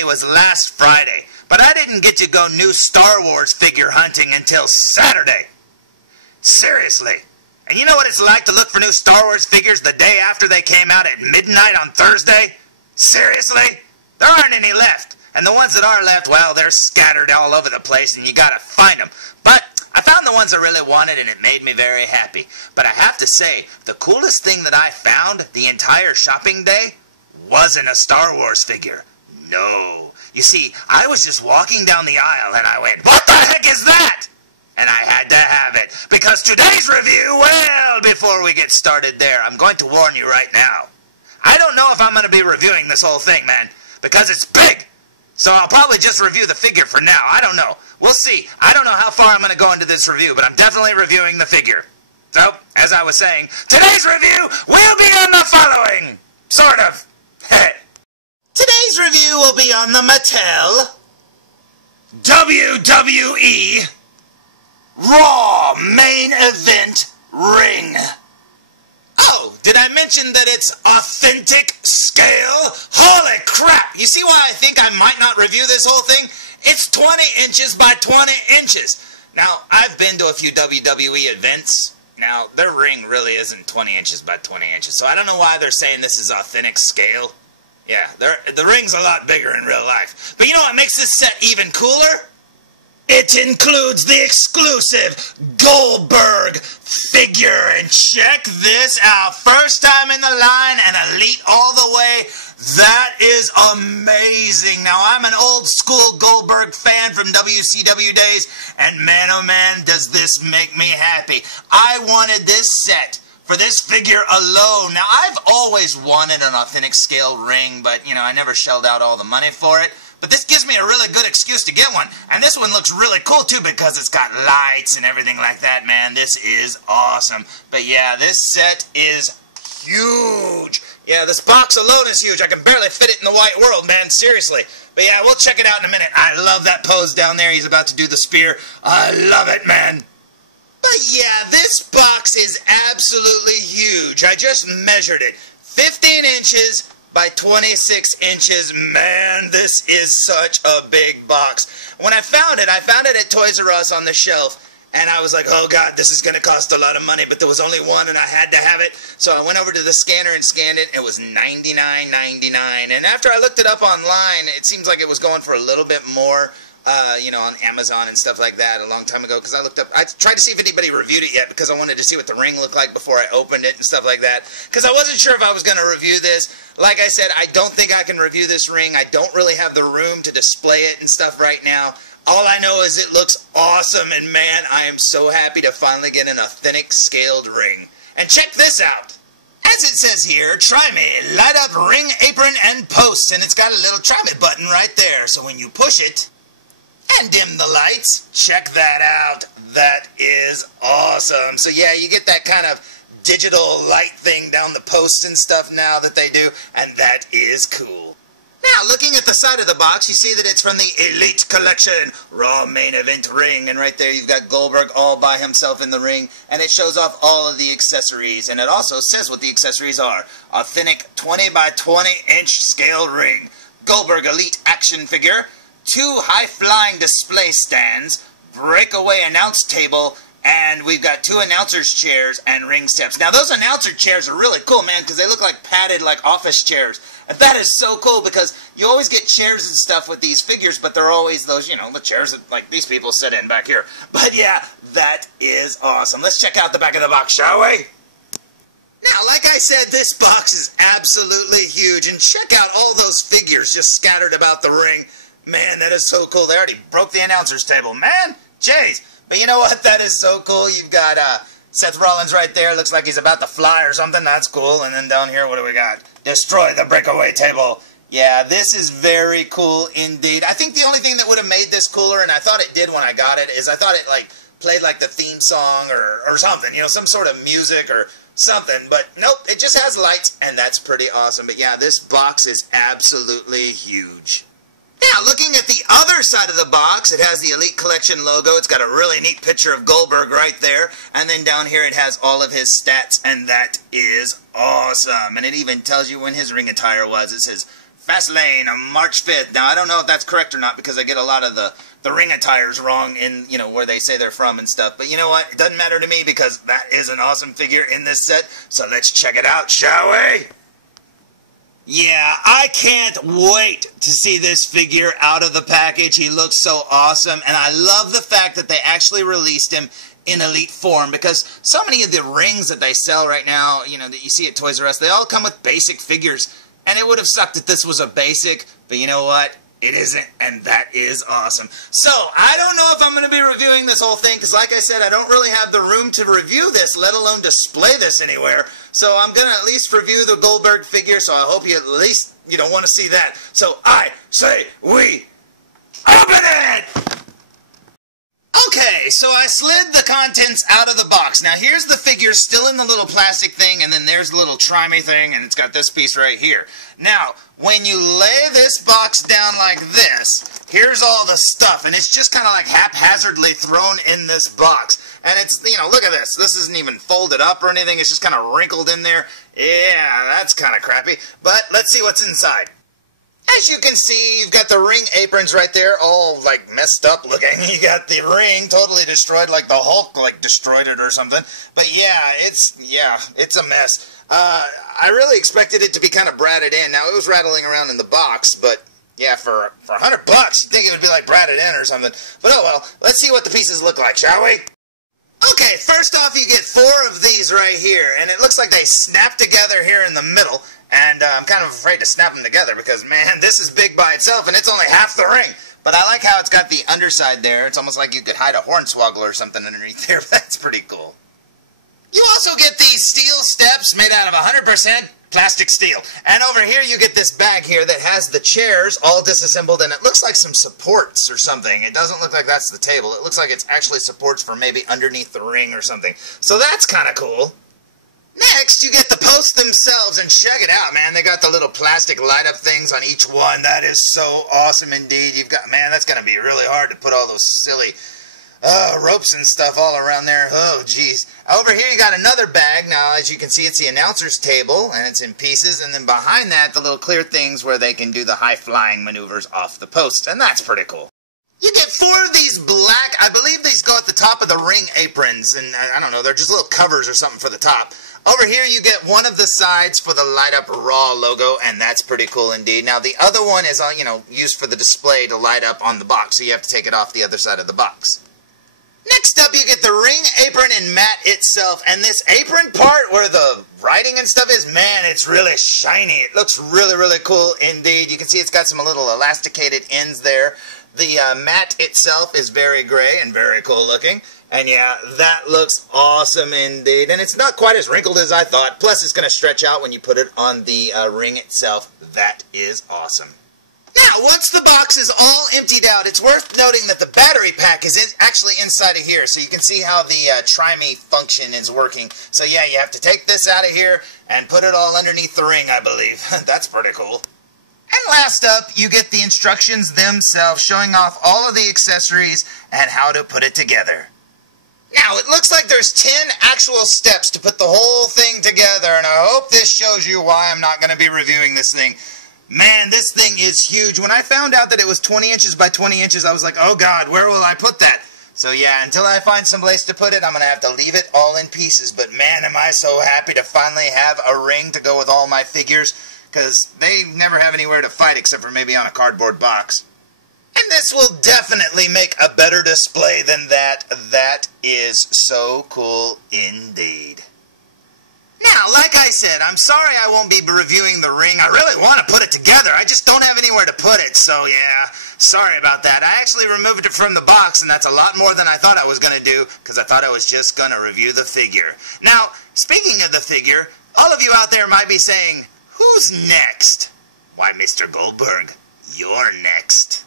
WWE was last Friday, but I didn't get to go new Star Wars figure hunting until Saturday. Seriously. And you know what it's like to look for new Star Wars figures the day after they came out at midnight on Thursday? Seriously? There aren't any left. And the ones that are left, well, they're scattered all over the place and you gotta find them. But I found the ones I really wanted and it made me very happy. But I have to say, the coolest thing that I found the entire shopping day wasn't a Star Wars figure. No. You see, I was just walking down the aisle and I went, what the heck is that? And I had to have it. Because today's review, well, before we get started there, I'm going to warn you right now. I don't know if I'm going to be reviewing this whole thing, man, because it's big. So I'll probably just review the figure for now. I don't know. We'll see. I don't know how far I'm going to go into this review, but I'm definitely reviewing the figure. So, as I was saying, today's review will be on the following. Sort of. Today's review will be on the Mattel WWE Raw Main Event Ring. Oh, did I mention that it's authentic scale? Holy crap! You see why I think I might not review this whole thing? It's 20 inches by 20 inches. Now, I've been to a few WWE events. Now, their ring really isn't 20 inches by 20 inches, so I don't know why they're saying this is authentic scale. Yeah, the ring's a lot bigger in real life. But you know what makes this set even cooler? It includes the exclusive Goldberg figure. And check this out. First time in the line and elite all the way. That is amazing. Now, I'm an old school Goldberg fan from WCW days. And man, oh man, does this make me happy. I wanted this set for this figure alone. Now, I've always wanted an authentic scale ring, but, you know, I never shelled out all the money for it. But this gives me a really good excuse to get one. And this one looks really cool, too, because it's got lights and everything like that, man. This is awesome. But, yeah, this set is huge. Yeah, this box alone is huge. I can barely fit it in the white world, man. Seriously. But, yeah, we'll check it out in a minute. I love that pose down there. He's about to do the spear. I love it, man. But, yeah, this box is absolutely huge. I just measured it. 15 inches by 26 inches. Man, this is such a big box. When I found it at Toys R Us on the shelf, and I was like, oh God, this is going to cost a lot of money, but there was only one and I had to have it. So I went over to the scanner and scanned it. It was $99.99. And after I looked it up online, it seems like it was going for a little bit more, you know, on Amazon and stuff like that a long time ago, because I tried to see if anybody reviewed it yet, because I wanted to see what the ring looked like before I opened it and stuff like that, because I wasn't sure if I was going to review this. Like I said, I don't think I can review this ring. I don't really have the room to display it and stuff right now. All I know is it looks awesome, and man, I am so happy to finally get an authentic scaled ring. And check this out. As it says here, try me, light up ring, apron, and post, and it's got a little try me button right there, so when you push it and dim the lights, check that out. That is awesome. So yeah, you get that kind of digital light thing down the posts and stuff now that they do, and that is cool. Now, looking at the side of the box, you see that it's from the Elite Collection Raw Main Event Ring, and right there you've got Goldberg all by himself in the ring, and it shows off all of the accessories, and it also says what the accessories are. Authentic 20 by 20 inch scale ring, Goldberg Elite action figure, 2 high-flying display stands, breakaway announce table, and we've got 2 announcers' chairs and ring steps. Now, those announcer chairs are really cool, man, because they look like padded, like office chairs. And that is so cool, because you always get chairs and stuff with these figures, but they're always those, you know, the chairs that, like, these people sit in back here. But, yeah, that is awesome. Let's check out the back of the box, shall we? Now, like I said, this box is absolutely huge, and check out all those figures just scattered about the ring. Man, that is so cool. They already broke the announcer's table. Man, jeez. But you know what? That is so cool. You've got Seth Rollins right there. Looks like he's about to fly or something. That's cool. And then down here, what do we got? Destroy the breakaway table. Yeah, this is very cool indeed. I think the only thing that would have made this cooler, and I thought it did when I got it, is I thought it like played like the theme song or something. You know, some sort of music or something. But nope, it just has lights, and that's pretty awesome. But yeah, this box is absolutely huge. Now, looking at the other side of the box, it has the Elite Collection logo. It's got a really neat picture of Goldberg right there. And then down here it has all of his stats, and that is awesome. And it even tells you when his ring attire was. It says Fastlane on March 5th. Now, I don't know if that's correct or not because I get a lot of the ring attires wrong in, you know, where they say they're from and stuff. But you know what? It doesn't matter to me because that is an awesome figure in this set. So let's check it out, shall we? Yeah, I can't wait to see this figure out of the package. He looks so awesome, and I love the fact that they actually released him in elite form, because so many of the rings that they sell right now, you know, that you see at Toys R Us, they all come with basic figures, and it would have sucked if this was a basic, but you know what? It isn't, and that is awesome. So, I don't know if I'm going to be reviewing this whole thing, because like I said, I don't really have the room to review this, let alone display this anywhere. So, I'm going to at least review the Goldberg figure, so I hope you at least, you know, want to see that. So, I say we open it! Okay, so I slid the contents out of the box. Now, here's the figure still in the little plastic thing, and then there's the little try-me thing, and it's got this piece right here. Now, when you lay this box down like this, here's all the stuff, and it's just kind of like haphazardly thrown in this box. And it's, you know, look at this. This isn't even folded up or anything. It's just kind of wrinkled in there. Yeah, that's kind of crappy. But let's see what's inside. As you can see, you've got the ring aprons right there, all, like, messed up looking. You got the ring totally destroyed, like the Hulk, like, destroyed it or something. But yeah, it's a mess. I really expected it to be kind of bratted in. Now, it was rattling around in the box, but yeah, for $100, you'd think it would be, like, bratted in or something. But oh well, let's see what the pieces look like, shall we? Okay, first off, you get 4 of these right here, and it looks like they snap together here in the middle. And I'm kind of afraid to snap them together because, man, this is big by itself, and it's only half the ring. But I like how it's got the underside there. It's almost like you could hide a hornswoggle or something underneath there. That's pretty cool. You also get these steel steps made out of 100% plastic steel. And over here you get this bag here that has the chairs all disassembled, and it looks like some supports or something. It doesn't look like that's the table. It looks like it's actually supports for maybe underneath the ring or something. So that's kind of cool. Next, you get the posts themselves, and check it out, man. They got the little plastic light-up things on each one. That is so awesome indeed. You've got, man, that's going to be really hard to put all those silly ropes and stuff all around there. Oh, geez. Over here, you got another bag. Now, as you can see, it's the announcer's table, and it's in pieces. And then behind that, the little clear things where they can do the high-flying maneuvers off the posts, and that's pretty cool. You get 4 of these black, I believe these go at the top of the ring aprons, and I don't know, they're just little covers or something for the top. Over here you get one of the sides for the light up Raw logo, and that's pretty cool indeed. Now the other one is, you know, used for the display to light up on the box, so you have to take it off the other side of the box. Next up you get the ring apron and mat itself, and this apron part where the writing and stuff is, man, it's really shiny. It looks really, really cool indeed. You can see it's got some little elasticated ends there. The mat itself is very gray and very cool looking. And yeah, that looks awesome indeed. And it's not quite as wrinkled as I thought. Plus, it's going to stretch out when you put it on the ring itself. That is awesome. Now, once the box is all emptied out, it's worth noting that the battery pack is actually inside of here. So you can see how the try-me function is working. So yeah, you have to take this out of here and put it all underneath the ring, I believe. That's pretty cool. And last up, you get the instructions themselves showing off all of the accessories and how to put it together. Now, it looks like there's 10 actual steps to put the whole thing together, and I hope this shows you why I'm not going to be reviewing this thing. Man, this thing is huge. When I found out that it was 20 inches by 20 inches, I was like, oh God, where will I put that? So yeah, until I find some place to put it, I'm going to have to leave it all in pieces. But man, am I so happy to finally have a ring to go with all my figures, because they never have anywhere to fight except for maybe on a cardboard box. And this will definitely make a better display than that. That is so cool indeed. Now, like I said, I'm sorry I won't be reviewing the ring. I really want to put it together. I just don't have anywhere to put it. So yeah, sorry about that. I actually removed it from the box, and that's a lot more than I thought I was going to do, because I thought I was just going to review the figure. Now, speaking of the figure, all of you out there might be saying, who's next? Why, Mr. Goldberg, you're next.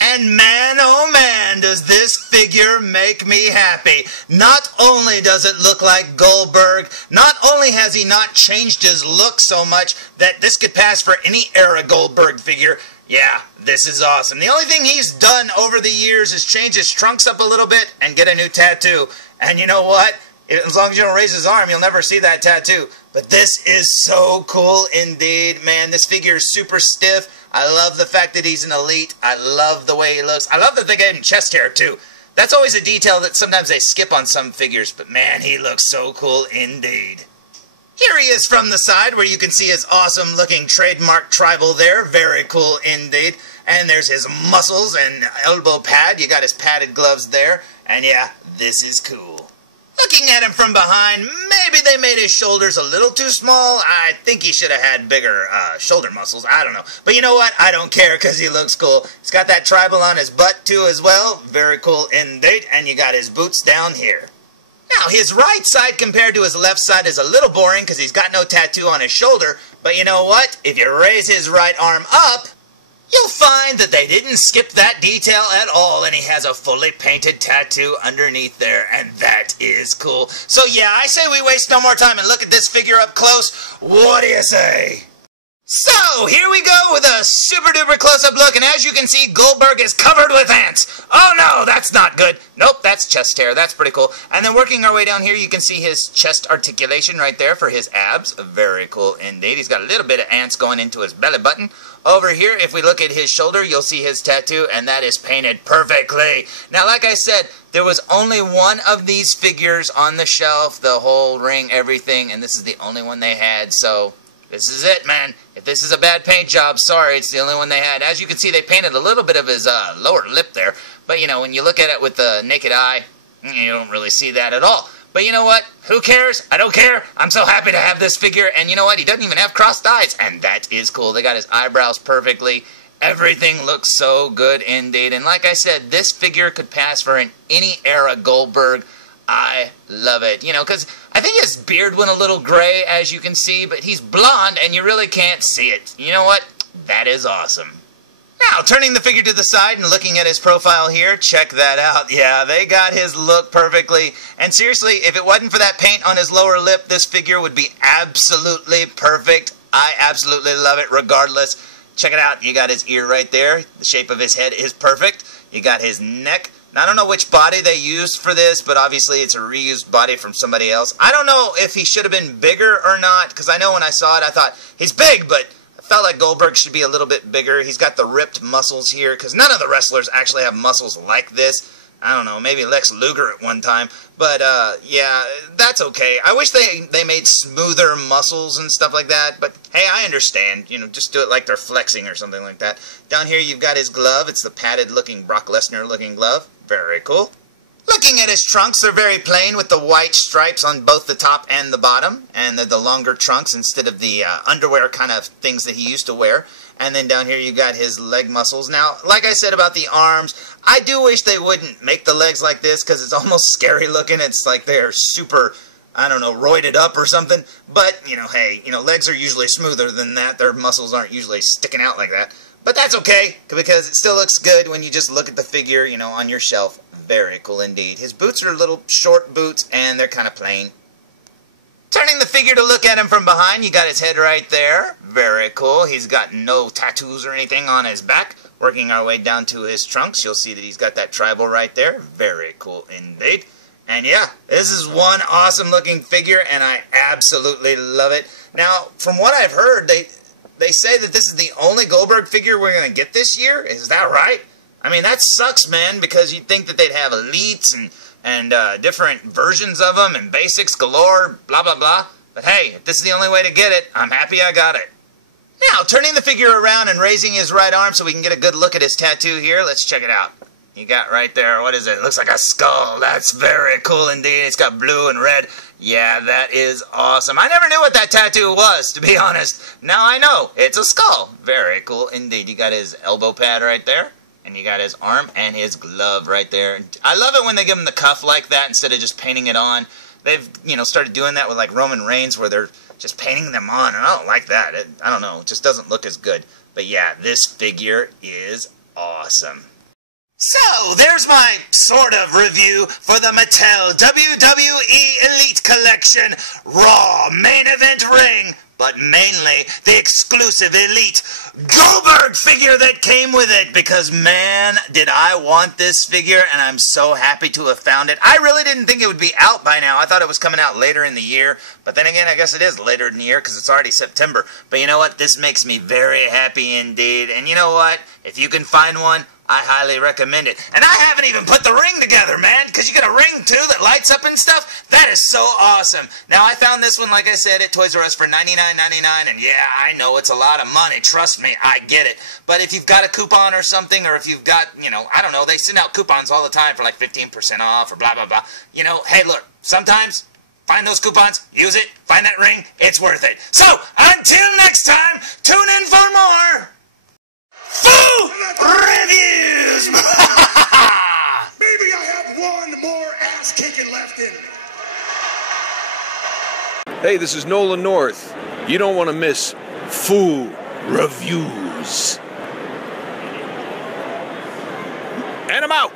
And man, oh man, does this figure make me happy. Not only does it look like Goldberg, not only has he not changed his look so much that this could pass for any era Goldberg figure. Yeah, this is awesome. The only thing he's done over the years is change his trunks up a little bit and get a new tattoo. And you know what? As long as you don't raise his arm, you'll never see that tattoo. But this is so cool indeed, man. This figure is super stiff. I love the fact that he's an elite. I love the way he looks. I love that they gave him chest hair, too. That's always a detail that sometimes they skip on some figures, but man, he looks so cool indeed. Here he is from the side, where you can see his awesome-looking trademark tribal there. Very cool indeed. And there's his muscles and elbow pad. You got his padded gloves there. And yeah, this is cool. Looking at him from behind, maybe they made his shoulders a little too small. I think he should have had bigger shoulder muscles. I don't know. But you know what? I don't care because he looks cool. He's got that tribal on his butt too as well. Very cool indeed. And you got his boots down here. Now, his right side compared to his left side is a little boring because he's got no tattoo on his shoulder. But you know what? If you raise his right arm up, you'll find that they didn't skip that detail at all, and he has a fully painted tattoo underneath there, and that is cool. So yeah, I say we waste no more time and look at this figure up close. What do you say? So, here we go with a super duper close-up look, and as you can see, Goldberg is covered with ants. Oh no, that's not good. Nope, that's chest hair. That's pretty cool. And then working our way down here, you can see his chest articulation right there for his abs. Very cool indeed. He's got a little bit of ants going into his belly button. Over here, if we look at his shoulder, you'll see his tattoo, and that is painted perfectly. Now, like I said, there was only one of these figures on the shelf, the whole ring, everything, and this is the only one they had, so this is it, man. If this is a bad paint job, sorry, it's the only one they had. As you can see, they painted a little bit of his lower lip there, but, you know, when you look at it with the naked eye, you don't really see that at all. But you know what? Who cares? I don't care. I'm so happy to have this figure. And you know what? He doesn't even have crossed eyes. And that is cool. They got his eyebrows perfectly. Everything looks so good indeed. And like I said, this figure could pass for an any era Goldberg. I love it. You know, because I think his beard went a little gray, as you can see. But he's blonde, and you really can't see it. You know what? That is awesome. Now, turning the figure to the side and looking at his profile here, check that out. Yeah, they got his look perfectly. And seriously, if it wasn't for that paint on his lower lip, this figure would be absolutely perfect. I absolutely love it regardless. Check it out. You got his ear right there. The shape of his head is perfect. You got his neck. Now, I don't know which body they used for this, but obviously it's a reused body from somebody else. I don't know if he should have been bigger or not, because I know when I saw it, I thought, he's big, but felt like Goldberg should be a little bit bigger. He's got the ripped muscles here, because none of the wrestlers actually have muscles like this. I don't know, maybe Lex Luger at one time. But, yeah, that's okay. I wish they made smoother muscles and stuff like that. But, hey, I understand. You know, just do it like they're flexing or something like that. Down here you've got his glove. It's the padded-looking Brock Lesnar-looking glove. Very cool. Looking at his trunks, they're very plain with the white stripes on both the top and the bottom. And they're the longer trunks instead of the underwear kind of things that he used to wear. And then down here you got his leg muscles. Now, like I said about the arms, I do wish they wouldn't make the legs like this because it's almost scary looking. It's like they're super, I don't know, roided up or something. But, you know, hey, you know, legs are usually smoother than that. Their muscles aren't usually sticking out like that. But that's okay, because it still looks good when you just look at the figure, you know, on your shelf. Very cool indeed. His boots are little short boots, and they're kind of plain. Turning the figure to look at him from behind, you got his head right there. Very cool. He's got no tattoos or anything on his back. Working our way down to his trunks, you'll see that he's got that tribal right there. Very cool indeed. And yeah, this is one awesome looking figure, and I absolutely love it. Now, from what I've heard, they say that this is the only Goldberg figure we're going to get this year. Is that right? I mean, that sucks, man, because you'd think that they'd have elites and different versions of them and basics galore, blah, blah, blah. But hey, if this is the only way to get it, I'm happy I got it. Now, turning the figure around and raising his right arm so we can get a good look at his tattoo here, let's check it out. You got right there, what is it? It looks like a skull. That's very cool indeed. It's got blue and red. Yeah, that is awesome. I never knew what that tattoo was, to be honest. Now I know. It's a skull. Very cool indeed. You got his elbow pad right there. And you got his arm and his glove right there. I love it when they give him the cuff like that instead of just painting it on. They've, you know, started doing that with like Roman Reigns where they're just painting them on. And I don't like that. I don't know. It just doesn't look as good. But yeah, this figure is awesome. So, there's my sort of review for the Mattel WWE Elite Collection Raw Main Event Ring but mainly the exclusive elite Goldberg figure that came with it, because man, did I want this figure, and I'm so happy to have found it. I really didn't think it would be out by now. I thought it was coming out later in the year, but then again, I guess it is later in the year because it's already September. But you know what? This makes me very happy indeed, and you know what? If you can find one, I highly recommend it. And I haven't even put the ring together, man, because you get a ring, too, that lights up and stuff. That is so awesome. Now, I found this one, like I said, at Toys R Us for $99.99, and yeah, I know it's a lot of money. Trust me, I get it. But if you've got a coupon or something, or if you've got, you know, I don't know, they send out coupons all the time for like 15% off or blah, blah, blah. You know, hey, look, sometimes find those coupons, use it, find that ring, it's worth it. So, until next time, tune in for more Food Reviews! Maybe I have one more ass-kicking left in me. Hey, this is Nolan North. You don't want to miss Food Reviews. And I'm out.